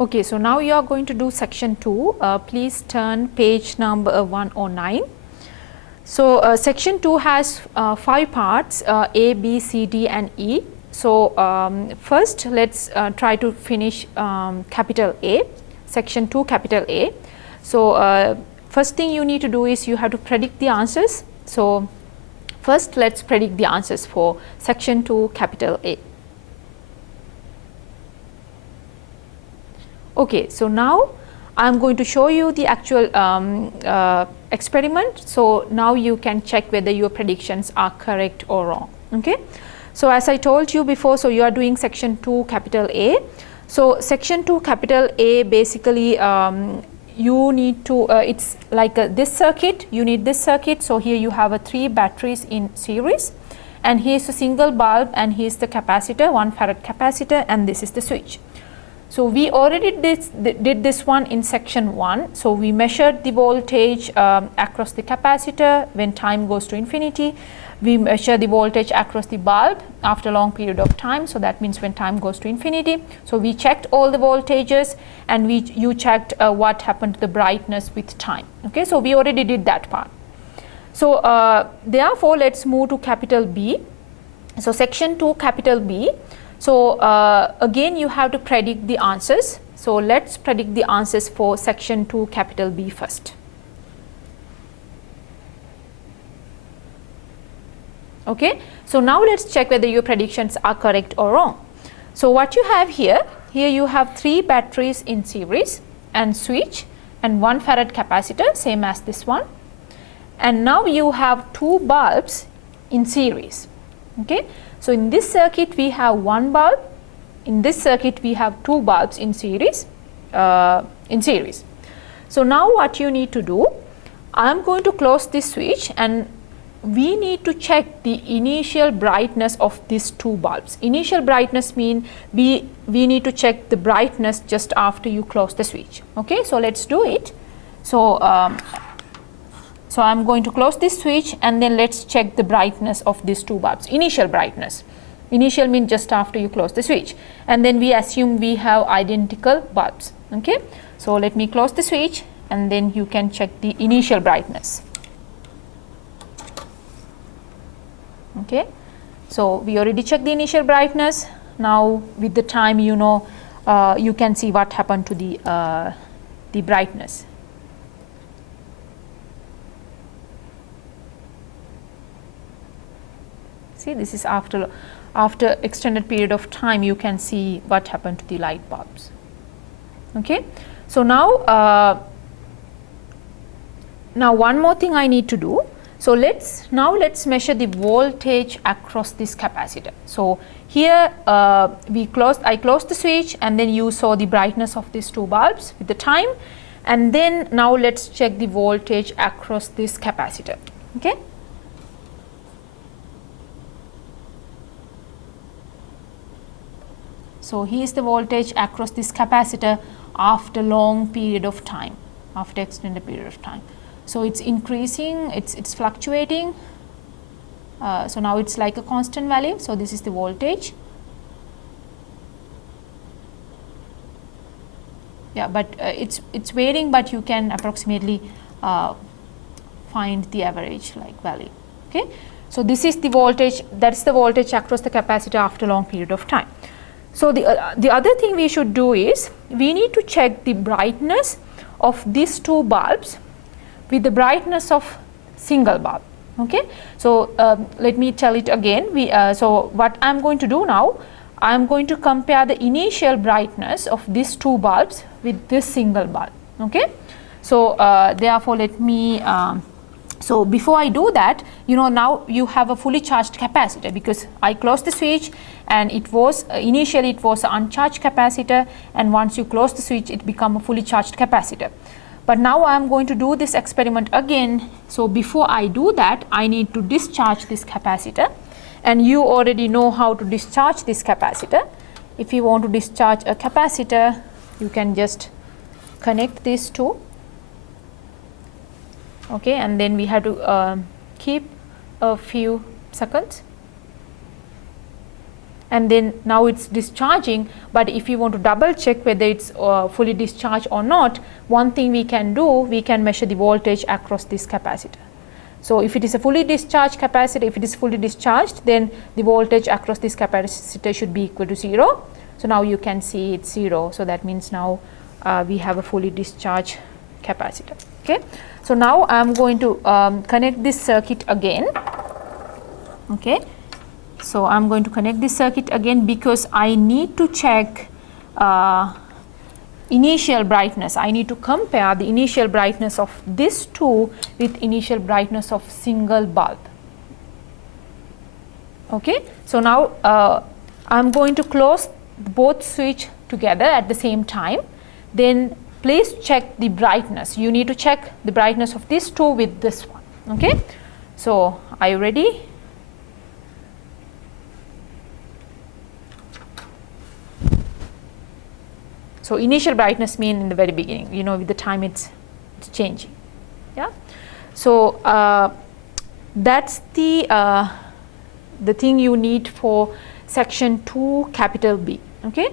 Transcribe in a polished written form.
Okay, so now you are going to do section 2. Please turn page number 109. So section 2 has 5 parts, A, B, C, D and E. So first let's try to finish capital A, section 2 capital A. So first thing you need to do is you have to predict the answers. So first let's predict the answers for section 2 capital A. Okay, so now I am going to show you the actual experiment. So now you can check whether your predictions are correct or wrong. Okay. So as I told you before, so you are doing section 2 capital A. So section 2 capital A basically you need to it's like this circuit, you need this circuit. So here you have 3 batteries in series, and here is a single bulb, and here is the capacitor, 1 farad capacitor, and this is the switch. So we already did this one in section 1. So we measured the voltage across the capacitor when time goes to infinity. We measure the voltage across the bulb after a long period of time. So that means when time goes to infinity. So we checked all the voltages, and you checked what happened to the brightness with time. Okay, so we already did that part. So therefore let's move to capital B. So section 2 capital B. So again you have to predict the answers. So let's predict the answers for section 2 capital B first. Okay, so now let's check whether your predictions are correct or wrong. So what you have here you have 3 batteries in series and switch and 1 farad capacitor, same as this one, and now you have 2 bulbs in series. Okay, so in this circuit we have 1 bulb, in this circuit we have 2 bulbs in series. So now what you need to do, I am going to close this switch, and we need to check the initial brightness of these 2 bulbs. Initial brightness mean we need to check the brightness just after you close the switch. Okay, so let's do it. So so I am going to close this switch, and then let's check the brightness of these 2 bulbs, initial brightness. Initial means just after you close the switch, and then we assume we have identical bulbs. Okay, so let me close the switch, and then you can check the initial brightness. Okay, so we already checked the initial brightness. Now with the time, you know, you can see what happened to the brightness. See, this is after extended period of time, you can see what happened to the light bulbs. Okay, so now one more thing I need to do. So let's measure the voltage across this capacitor. So here I closed the switch, and then you saw the brightness of these 2 bulbs with the time, and then now let's check the voltage across this capacitor. Okay. So here is the voltage across this capacitor after long period of time, after extended period of time. So it's increasing, it's fluctuating. So now it's like a constant value. So this is the voltage. Yeah, but it's varying, but you can approximately find the average like value. Okay, so this is the voltage. That's the voltage across the capacitor after long period of time. So the other thing we should do is we need to check the brightness of these 2 bulbs with the brightness of single bulb. Okay, so let me tell it again. So what I am going to do now, I am going to compare the initial brightness of these 2 bulbs with this single bulb. Okay, so therefore let me so before I do that, you know, now you have a fully charged capacitor, because I closed the switch, and it was initially it was an uncharged capacitor, and once you close the switch it become a fully charged capacitor. But now I am going to do this experiment again. So before I do that, I need to discharge this capacitor, and you already know how to discharge this capacitor. If you want to discharge a capacitor, you can just connect these 2. Okay, and then we have to keep a few seconds, and then now it's discharging. But if you want to double check whether it's fully discharged or not, one thing we can do, we can measure the voltage across this capacitor. So if it is a fully discharged capacitor, if it is fully discharged, then the voltage across this capacitor should be equal to 0. So now you can see it's 0. So that means now we have a fully discharged capacitor. Okay. So now I am going to connect this circuit again. Okay. So I am going to connect this circuit again because I need to check initial brightness. I need to compare the initial brightness of this 2 with initial brightness of single bulb. Okay. So now I am going to close both switch together at the same time. Then please check the brightness. You need to check the brightness of this 2 with this one. Okay. So are you ready? So initial brightness mean in the very beginning, you know, with the time it's changing. Yeah. So that's the thing you need for section 2 capital B. Okay.